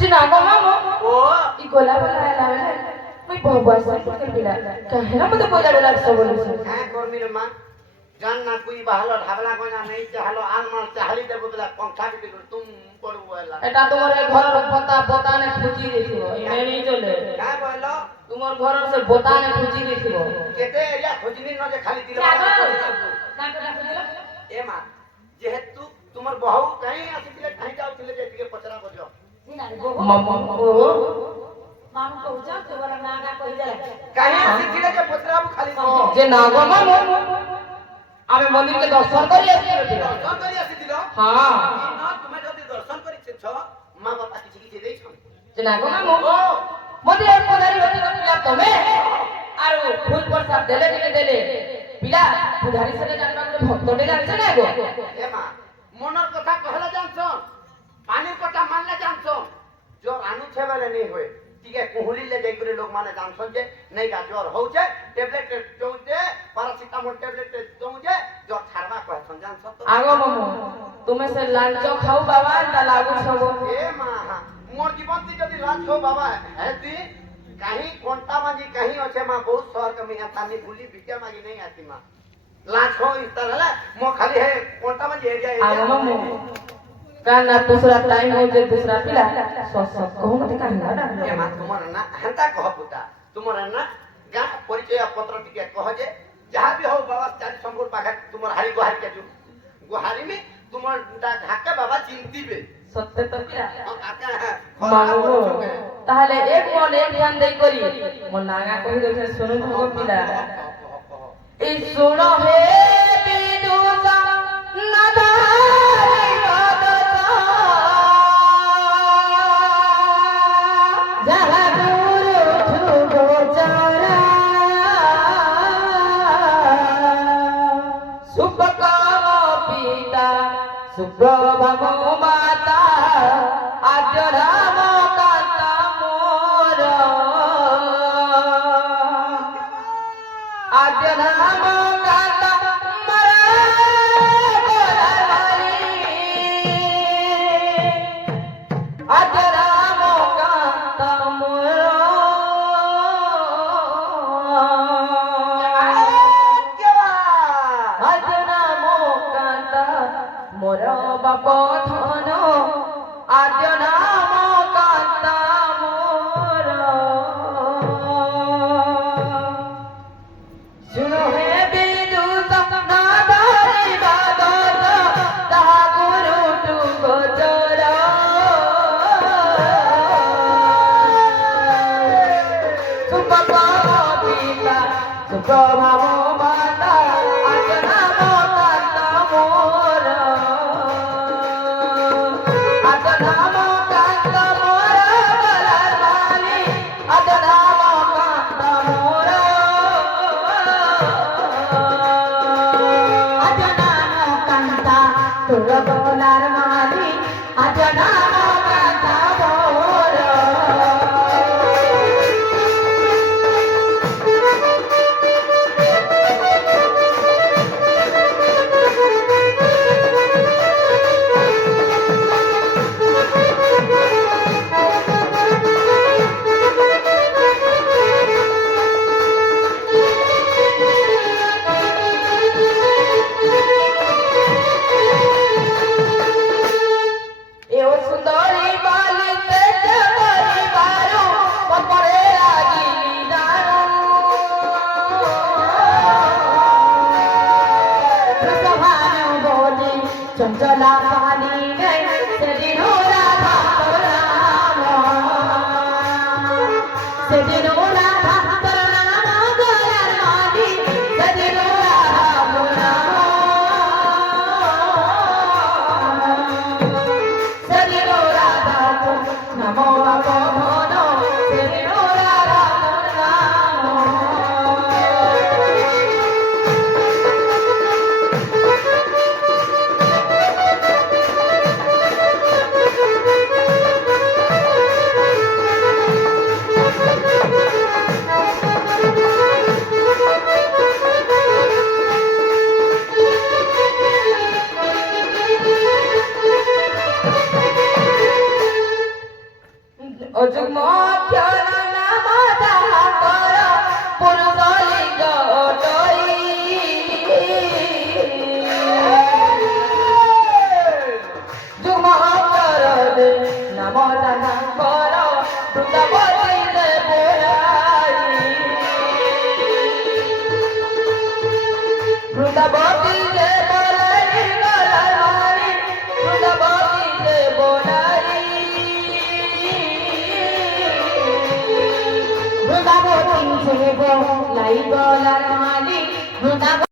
Sinago mamo. ओ Ikola bala la. Muy bobo así porque mira. Kahela mate poida bala सब बोले से. है कर्मी मा जान ना कोई बहलो ढाबला कोना नहीं चाहलो आलमान चाहली देबो बला पंखा के तुम पड़ू वाला এটা তোমার ঘর পতা পতানে খুঁজি দেখিব ইনে নি চলে का बोलो তোমার ঘর সে পতানে খুঁজি দেখিব केते एरिया खोजनी न जे खाली दिल ए मा जेहेतु तुमर बहु कहीं आसीतिले कहीं जाउतिले जे तिके पचरा बजो मम्मा ओ मानु कहूचा तोरा नागा कहि देला कहीं आसीतिले जे पचरा खाली যে নাগো মামু আমি মন্দিরকে দর্শন করি আসিছিল दर्शन करी आसीतिलो হ্যাঁ न तुमे जदी दर्शन करी छ मां बापा किछि किछि देई छ যে নাগো মামু মন্দিরের পূজারি হতে কইলা তুমি আর ফুল প্রসাদ দেলে দেলে পিলা পূজারি সাথে জানবা করে ভক্তটে জানছে না গো ए मा मनर कथा कहला जानछ पानी कथा मानले जानछ जो आनु छे वाले नहीं होए ठीक है कोहली ले जाई करे लोग माने जानछ जे नहीं गा ज्वर हो जे टेबलेट दउजे पैरासिटामोल टेबलेट दउजे जो छारवा कहछन जानछ तो আগো মামু তুমি সে লাঞ্চ খাও বাবা তা লাগু সব ए मा मोर जीवन ती जदी लाज हो बाबा है ती कहीं कोंटा मागी कहीं अछे मा बहुत शहर के मिया तानी भूली बिटिया मागी नहीं आती मा लाज हो इस तरह मो खाली है कोंटा मागी एरिया আগো মামू কানা दूसरा टाइम हो जे दूसरा पिला सस कहू मते काहे ना ए मा तुमर ना हंता कह पुता तुमर ना गा परिचय पत्र टिके कह जे जहां भी हो बाबा चारी संगुर पाखा तुमर हारी गुहारी के जो गुहारी में तुमर ढाका बाबा चिंती बे সত্য তো পিলা आका মাগো তাহলে এক মন এক ধ্যান দেই করি মন নাগা কহি দেছে শুনু থাকো পিলা এই শুনো হে বিদুষা নাদারি বাদসা যাহা গুরু গোচরা সুপকাম পিতা সুপ্রভাব মাতা আজ রাম কান্তা মোর আজ রাম কান্তা আজ রাম কান্তা মোর আজ রাম কান্তা মোর বাপ ধন আজ নাম কান্তা মোর শুনো হে বিদুষ নাদারি বাদস তাহা গুরু টু গোচর সুপ্রভাব পিতা সুপ্রভাব মাতা আজ নাম কান্তা মোর আজ নাম কান্তা মোর বলার মালি আজ নাম কান্তা মোর আজ নাম কান্তা তোর বলার মালি আজ নাম কান্তা মোর ও অযুগ্ম অক্ষর নাম যাহা কর পুরুষ লিঙ্গ অটই যুগ্ম অক্ষর নাম যাহা কর দ্রুতবতী যে বোলাই দ্রুতবতী যে বোলাই গলার মারি দ্রুতবতী যে বোলাই বৃন্দাবতী যে গো লাই গলার মালি বৃন্দাবতী